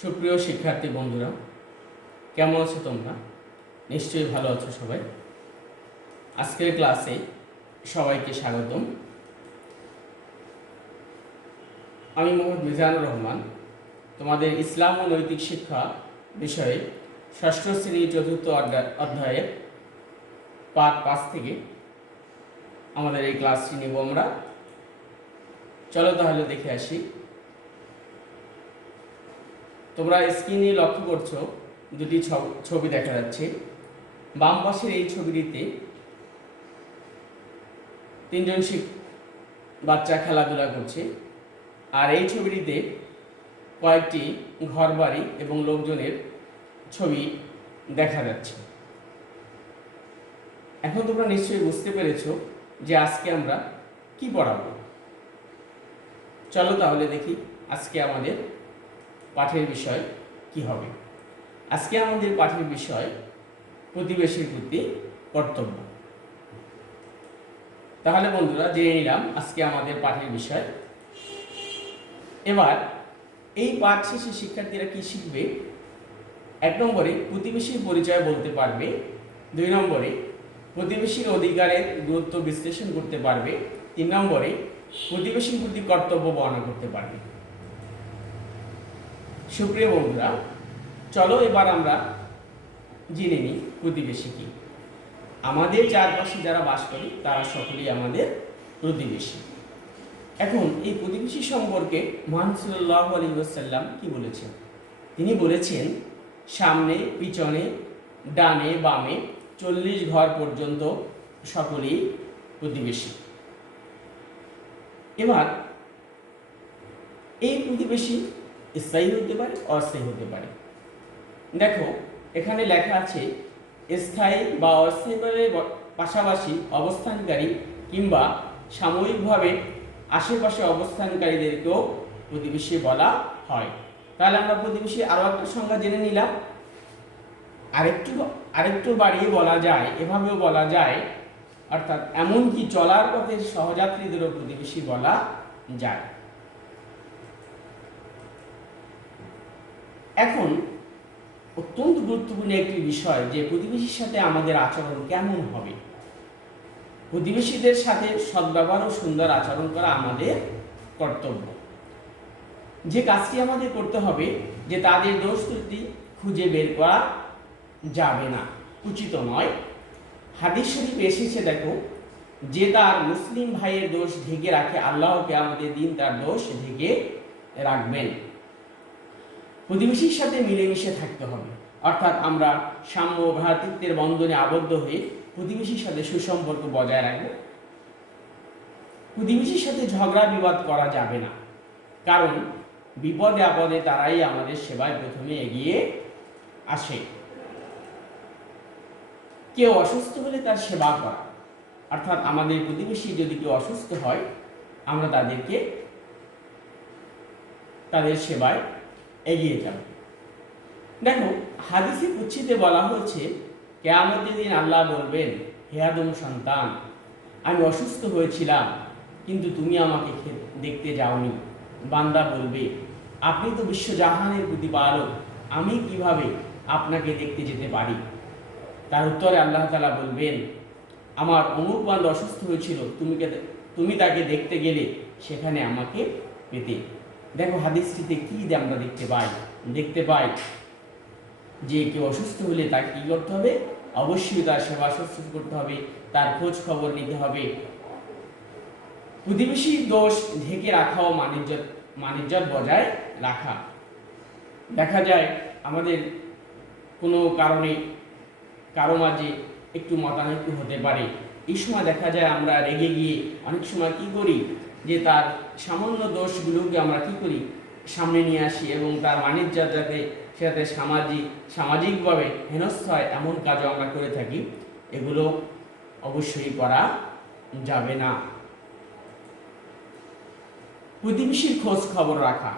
সুপ্রিয় শিক্ষার্থী বন্ধুরা, কেমন আছো তোমরা? নিশ্চয়ই ভালো আছো সবাই। আজকের ক্লাসে সবাইকে স্বাগতম। আমি মোহাম্মদ মিজানুর রহমান, তোমাদের ইসলাম ও নৈতিক শিক্ষা বিষয়ে ষষ্ঠ শ্রেণী চতুর্থ অধ্যায়ের পার্ট 5 থেকে আমাদের এই ক্লাসটি নেব আমরা। চলো তাহলে দেখে আসি। তোমরা স্ক্রিনে লক্ষ্য করছো দুটি ছবি দেখা যাচ্ছে। বাম পাশের এই ছবিটিতে তিনজন বাচ্চা খেলাধুলা করছে, আর এই ছবিটিতে কয়েকটি ঘরবাড়ি এবং লোকজনের ছবি দেখা যাচ্ছে। এখন তোমরা নিশ্চয়ই বুঝতে পেরেছো যে আজকে আমরা কি পড়াবো। চলো তাহলে দেখি আজকে আমাদের পাঠের বিষয় কি হবে। আজকে আমাদের পাঠের বিষয় প্রতিবেশীর প্রতি কর্তব্য। তাহলে বন্ধুরা, জেনে নিলাম আজকে আমাদের পাঠের বিষয়। এবার এই পাঠ শেষে শিক্ষার্থীরা কি শিখবে? 1 নম্বরে প্রতিবেশীর পরিচয় বলতে পারবে, 2 নম্বরে প্রতিবেশীর অধিকারের গুরুত্ব বিশ্লেষণ করতে পারবে, 3 নম্বরে প্রতিবেশীর প্রতি কর্তব্য বর্ণনা করতে পারবে। সুপ্রিয় বন্ধুরা, চলো এবার আমরা জেনে নিই প্রতিবেশী কি। আমাদের চারপাশে যারা বাস করে তারা সকলেই আমাদের প্রতিবেশী। এখন এই প্রতিবেশী সম্পর্কে মুহাম্মদ সাল্লাল্লাহু আলাইহি ওয়াসাল্লাম কি বলেছেন? তিনি বলেছেন, সামনে পিছনে ডানে বামে 40 ঘর পর্যন্ত সকলেই প্রতিবেশী। এবার এই প্রতিবেশী স্থায়ী হতে পারে, অস্থায়ী হতে পারে। দেখো এখানে লেখা আছে স্থায়ী বা অস্থায়ীভাবে পাশাপাশি অবস্থানকারী কিংবা সাময়িকভাবে আশেপাশে অবস্থানকারীদেরকেও প্রতিবেশী বলা হয়। তাহলে আমরা প্রতিবেশী আরও একটা সংজ্ঞা জেনে নিলাম। আরেকটু বাড়িয়ে বলা যায়, এভাবেও বলা যায়, অর্থাৎ এমনকি চলার পথে সহযাত্রীদেরও প্রতিবেশী বলা যায়। এখন অত্যন্ত গুরুত্বপূর্ণ একটি বিষয় যে প্রতিবেশীর সাথে আমাদের আচরণ কেমন হবে। প্রতিবেশীদের সাথে সদ্ব্যবহার ও সুন্দর আচরণ করা আমাদের কর্তব্য। যে কাজটি আমাদের করতে হবে যে তাদের দোষ ত্রুটি খুঁজে বের করা যাবে না, উচিত নয়। হাদিস শরীফে এসেছে, দেখো, যে তার মুসলিম ভাইয়ের দোষ ঢেকে রাখে, আল্লাহ কিয়ামতের দিন তার দোষ ঢেকে রাখবেন। প্রতিবেশীর সাথে মিলেমিশে থাকতে হবে, অর্থাৎ আমরা সাম্য ভ্রাতৃত্বের বন্ধনে আবদ্ধ হয়ে প্রতিবেশীর সাথে সুসম্পর্ক বজায় রাখব। প্রতিবেশীর সাথে ঝগড়া বিবাদ করা যাবে না, কারণ বিপদে আপদে তারাই আমাদের সেবায় প্রথমে এগিয়ে আসে। কেউ অসুস্থ হলে তার সেবা করা, অর্থাৎ আমাদের প্রতিবেশী যদি কেউ অসুস্থ হয় আমরা তাদের সেবায় এগিয়ে যাব। দেখো হাদিসে কুচ্ছিতে বলা হয়েছে, কিয়ামতের দিন আল্লাহ বলবেন, হে আদম সন্তান, আমি অসুস্থ হয়েছিলাম কিন্তু তুমি আমাকে দেখতে যাওনি। বান্দা বলবে, আপনি তো বিশ্বজাহানের প্রতিপালক, আমি কিভাবে আপনাকে দেখতে যেতে পারি? তার উত্তরে আল্লাহ তাআলা বলবেন, আমার অমুক বান্দা অসুস্থ হয়েছিল, তুমি তাকে দেখতে গেলে সেখানে আমাকে পেতে। দেখো হাদিসটিতে কি আমরা দেখতে পাই যে কেউ অসুস্থ হলে তাকে কি করতে হবে? অবশ্যই তার সেবা শুশ্রূষা করতে হবে, তার খোঁজ খবর নিতে হবে। প্রতিবেশীর দোষ ঢেকে রাখা ও মানিজ্যত বজায় রাখা। দেখা যায় আমাদের কোনো কারণে কারো মাঝে একটু মতানৈক্য হতে পারে। এই সময় দেখা যায় আমরা রেগে গিয়ে অনেক সময় কি করি, যে তার সামান্য দোষগুলোকে আমরা কি করি, সামনে নিয়ে আসি এবং তার মানিজ্যত যাতে সেটাতে সামাজিকভাবে হেনস্থ হয় এমন কাজও আমরা করে থাকি। এগুলো অবশ্যই করা যাবে না। প্রতিবেশীর খোঁজ খবর রাখা,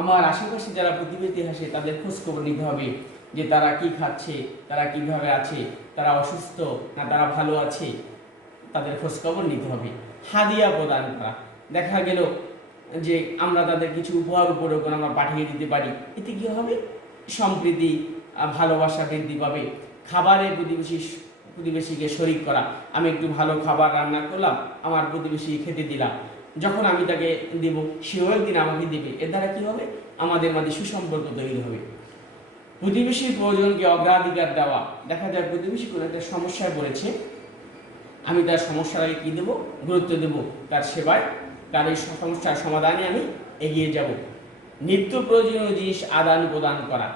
আমার আশেপাশে যারা প্রতিবেশী আসে তাদের খোঁজ খবর নিতে হবে, যে তারা কি খাচ্ছে, তারা কিভাবে আছে, তারা অসুস্থ না তারা ভালো আছে, তাদের খোঁজ খবর নিতে হবে। হাদিয়া প্রদান করা, দেখা গেল যে আমরা তাদের কিছু উপহার উপঢৌকন আমরা পাঠিয়ে দিতে পারি, এতে কি হবে? সম্প্রীতি, ভালোবাসা বৃদ্ধি পাবে। খাবারে প্রতিবেশীকে শরিক করা, আমি একটু ভালো খাবার রান্না করলাম, আমার প্রতিবেশী খেতে দিলাম, যখন আমি তাকে দিব সেও একদিন আমাকে দিবে। এর দ্বারা কি হবে? আমাদের মাঝে সুসম্পর্ক তৈরি হবে। প্রতিবেশীর প্রয়োজনকে অগ্রাধিকার দেওয়া, দেখা যায় প্রতিবেশী কোনো একটা সমস্যায় পড়েছে, আমি তার সমস্যার আগে কী দেবো? গুরুত্ব দেব, তার সেবায়, তার এই সমস্যার সমাধানে আমি এগিয়ে যাব। নিত্য প্রয়োজনীয় জিনিস আদান প্রদান করা,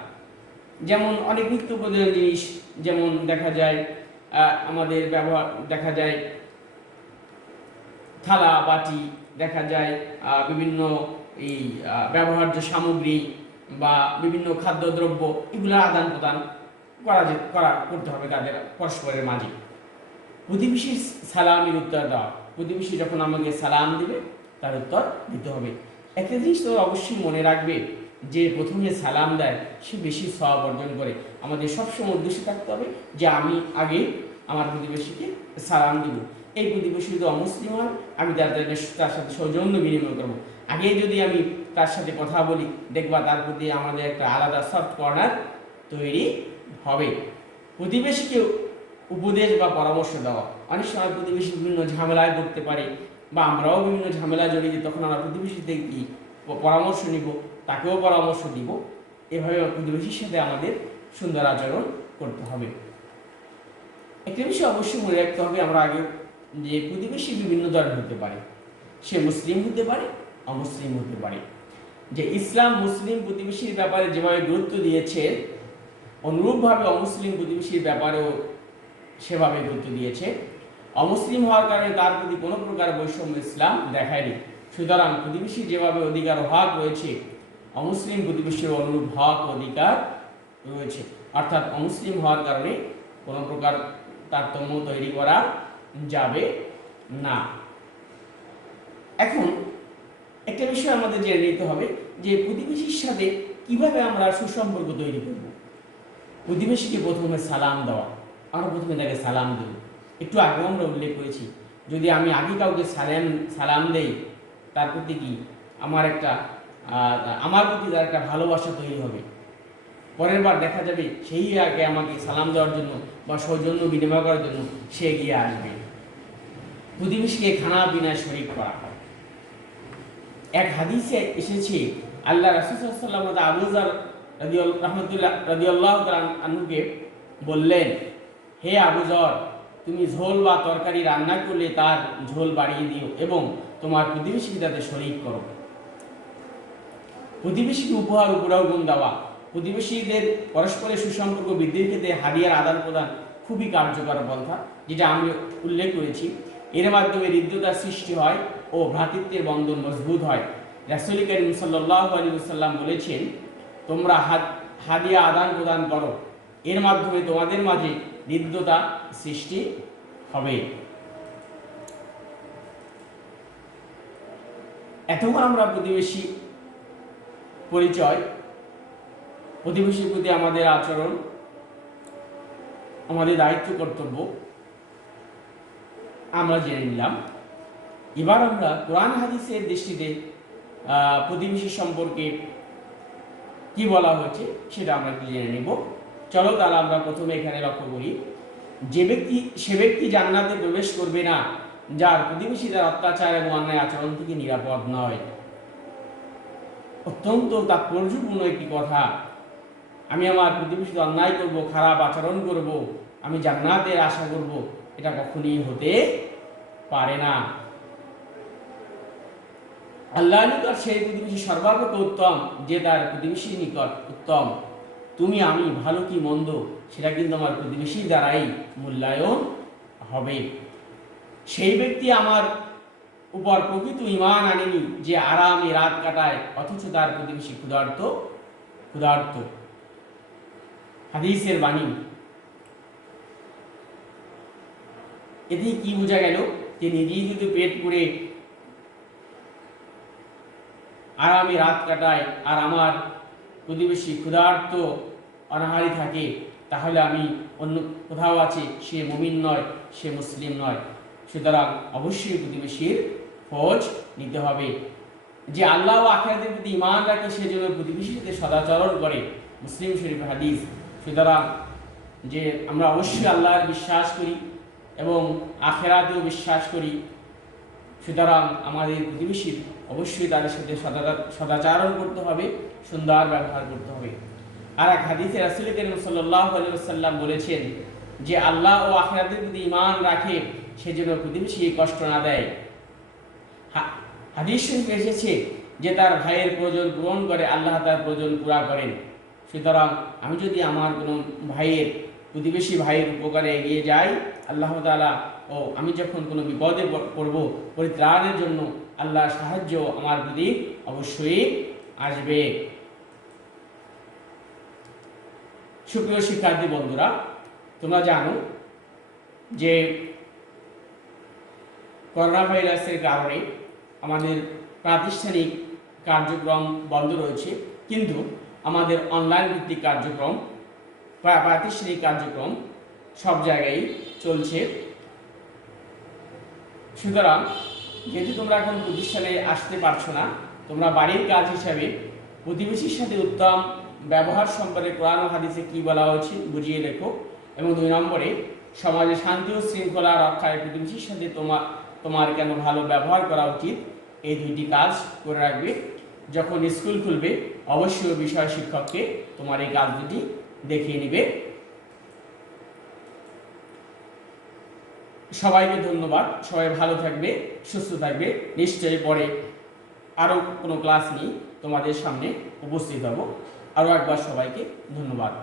যেমন অনেক নিত্য প্রয়োজনীয় জিনিস, যেমন দেখা যায় আমাদের ব্যবহার, দেখা যায় থালা বাটি, দেখা যায় বিভিন্ন এই ব্যবহার্য সামগ্রী বা বিভিন্ন খাদ্যদ্রব্য, এগুলো আদান প্রদান করতে হবে তাদের পরস্পরের মাঝে। প্রতিবেশীর সালামের উত্তর দেওয়া, প্রতিবেশী যখন আমাকে সালাম দিবে তার উত্তর দিতে হবে। একটা জিনিস তো অবশ্যই মনে রাখবে, যে প্রথমে সালাম দেয় সে বেশি সওয়াব অর্জন করে। আমাদের সবসময় উদ্দেশ্য থাকতে হবে যে আমি আগে আমার প্রতিবেশীকে সালাম দিব। এই প্রতিবেশী যদি অমুসলিম হয়, আমি তার সাথে সৌজন্য বিনিময় করবো। আগে যদি আমি তার সাথে কথা বলি, দেখবা তার প্রতি আমাদের একটা আলাদা সফট কর্নার তৈরি হবে। প্রতিবেশীকে উপদেশ বা পরামর্শ দেওয়া, অনেক সময় প্রতিবেশী বিভিন্ন ঝামেলায় পড়তে পারে বা আমরাও বিভিন্ন ঝামেলায় জড়িয়ে, তখন আমরা প্রতিবেশীতে কি পরামর্শ নিব, তাকেও পরামর্শ দিব। এভাবে প্রতিবেশীর সাথে আমাদের সুন্দর আচরণ করতে হবে। একটা বিষয় অবশ্যই মনে রাখতে হবে আমরা আগে, যে প্রতিবেশী বিভিন্ন ধরনের হতে পারে, সে মুসলিম হতে পারে, অমুসলিম হতে পারে। যে ইসলাম মুসলিম প্রতিবেশীর ব্যাপারে যেভাবে গুরুত্ব দিয়েছে, অনুরূপভাবে অমুসলিম প্রতিবেশীর ব্যাপারেও সেভাবে গুরুত্ব দিয়েছে। অমুসলিম হওয়ার কারণে তার প্রতি কোনো প্রকার বৈষম্য ইসলাম দেখায়নি। সুতরাং প্রতিবেশীর যেভাবে অধিকার ও হক রয়েছে, অমুসলিম প্রতিবেশীর অনুরূপ হক অধিকার রয়েছে। অর্থাৎ অমুসলিম হওয়ার কারণে কোনো প্রকার তারতম্য তৈরি করা যাবে না। এখন একটা বিষয় আমাদের জেনে নিতে হবে, যে প্রতিবেশীর সাথে কিভাবে আমরা সুসম্পর্ক তৈরি করব। প্রতিবেশীকে প্রথমে সালাম দেওয়া, আমরা প্রথমে তাকে সালাম দেব। একটু আগেও আমরা উল্লেখ করেছি, যদি আমি আগে কাউকে সালাম দেই, তার প্রতি কি আমার প্রতি তার একটা ভালোবাসা তৈরি হবে। পরের বার দেখা যাবে সেই আগে আমাকে সালাম দেওয়ার জন্য বা সৌজন্য বিনিময় করার জন্য সে এগিয়ে আসবে। প্রতিবেশীকে খানা পিনায় শরীক করা। এক হাদিসে এসেছে, আল্লাহ রাসূল সাল্লাল্লাহু আলাইহি ওয়াসাল্লাম আবু যর রাদিয়াল্লাহু তাআলা আনহুকে বললেন, হে আবু যর, তুমি ঝোল বা তরকারি রান্না করলে তার ঝোল বাড়িয়ে দিও এবং তোমার প্রতিবেশীকে তাতে শরীক করো। প্রতিবেশীকে উপহার উপঢৌকন দেওয়া, প্রতিবেশীদের পরস্পরের সুসম্পর্ক বৃদ্ধির ক্ষেত্রে হাদিয়ার আদান প্রদান খুবই কার্যকর পন্থা, যেটা আমি উল্লেখ করেছি। এর মাধ্যমে হৃদ্যতার সৃষ্টি হয় ও ভ্রাতৃত্বের বন্ধন মজবুত হয়। রাসূল কারীম সাল্লাল্লাহু আলাইহি ওয়াসাল্লাম বলেছেন, তোমরা হাদিয়া আদান প্রদান করো, এর মাধ্যমে তোমাদের মাঝে হৃদ্যতা সৃষ্টি হবে। এতক্ষণ আমরা প্রতিবেশী পরিচয়, প্রতিবেশীর প্রতি আমাদের আচরণ, আমাদের দায়িত্ব কর্তব্য আমরা জেনে নিলাম। এবার আমরা কোরআন হাদিসের দৃষ্টিতে প্রতিবেশী সম্পর্কে কি বলা হয়েছে সেটা আমরা একটু জেনে নিব। চলো তাহলে আমরা প্রথমে এখানে লক্ষ্য করি, সে ব্যক্তি জান্নাতে প্রবেশ করবে না যার প্রতিবেশী তার অত্যাচার এবং অন্যায় আচরণ থেকে নিরাপদ নয়। অত্যন্ত তাৎপর্যপূর্ণ একটি কথা। আমি আমার প্রতিবেশীতে অন্যায় করব, খারাপ আচরণ করব, আমি জান্নাতের আশা করব, এটা কখনই হতে পারে না। আল্লাহর নিকট সেই প্রতিবেশী সর্বাপেক্ষা উত্তম যে তার প্রতিবেশীর নিকট উত্তম। তুমি আমি ভালো কি মন্দ সেটা কিন্তু আমার প্রতিবেশীর দ্বারাই মূল্যায়ন হবে। সেই ব্যক্তি আমার উপর প্রকৃত ঈমান আনেনি যে আরামে রাত কাটায় অথচ তার প্রতিবেশী ক্ষুধার্ত। হাদিসের বাণী। এতে কি বোঝা গেল, যে নিজেই যদি পেট পুড়ে আরামে রাত কাটায় আর আমার প্রতিবেশী ক্ষুধার্ত অনাহারী থাকে, তাহলে আমি অন্য কোথাও আছি, সে মুমিন নয়, সে মুসলিম নয়। সুতরাং অবশ্যই প্রতিবেশীর খোঁজ নিতে হবে। যে আল্লাহ ও আখিরাতের প্রতি ঈমান রাখে সেজন্য প্রতিবেশীর সাথে সদাচরণ করে, মুসলিম শরীফ হাদিস। সুতরাং যে আমরা অবশ্যই আল্লাহর বিশ্বাস করি এবং আখিরাতেও বিশ্বাস করি, সুতরাং আমাদের প্রতিবেশীর অবশ্যই তাদের সাথে সদাচরণ করতে হবে, সুন্দর ব্যবহার করতে হবে। আর এক হাদিসে রাসূল করিম সাল্লাল্লাহু আলাইহি ওয়াসাল্লাম বলেছেন যে আল্লাহ ও আখিরাতের প্রতি ঈমান রাখে সেজন্য প্রতিবেশী কষ্ট না দেয়। হাদিস শরীফে এসেছে যে তার ভাইয়ের প্রয়োজন পূরণ করে, আল্লাহ তার প্রয়োজন পুরা করেন। সুতরাং আমি যদি আমার কোনো ভাইয়ের, প্রতিবেশী ভাইয়ের উপকারে এগিয়ে যাই, আল্লাহ তাআলা ও আমি যখন কোনো বিপদে পড়ব, পরিত্রাণের জন্য আল্লাহর সাহায্য আমার প্রতি অবশ্যই আসবে। সুপ্রিয় শিক্ষার্থী বন্ধুরা, তোমরা জানো যে করোনা ভাইরাসের কারণে আমাদের প্রাতিষ্ঠানিক কার্যক্রম বন্ধ রয়েছে, কিন্তু আমাদের অনলাইন ভিত্তিক কার্যক্রম, প্রাতিষ্ঠানিক কার্যক্রম সব জায়গায় চলছে। সুতরাং যেহেতু তোমরা এখন প্রতিষ্ঠানে আসতে পারছো না, তোমরা বাড়ির কাজ হিসাবে প্রতিবেশীর সাথে উত্তম ব্যবহার সম্পর্কে কোরআন ও হাদিসে কি বলা হয়েছে বুঝিয়ে লেখো। এবং 2 নম্বরে, সমাজে শান্তি ও শৃঙ্খলা রক্ষায় প্রতিবেশীর সাথে তোমার কেন ভালো ব্যবহার করা উচিত, এই 2টি কাজ করে রাখবে। যখন স্কুল খুলবে অবশ্যই বিষয় শিক্ষককে তোমার এই কাজ দুটি দেখিয়ে নিবে। সবাইকে ধন্যবাদ। সবাই ভালো থাকবে, সুস্থ থাকবে। নিশ্চয়ই পরে আরও কোনো ক্লাস নিয়ে তোমাদের সামনে উপস্থিত হব। আরও একবার সবাইকে ধন্যবাদ।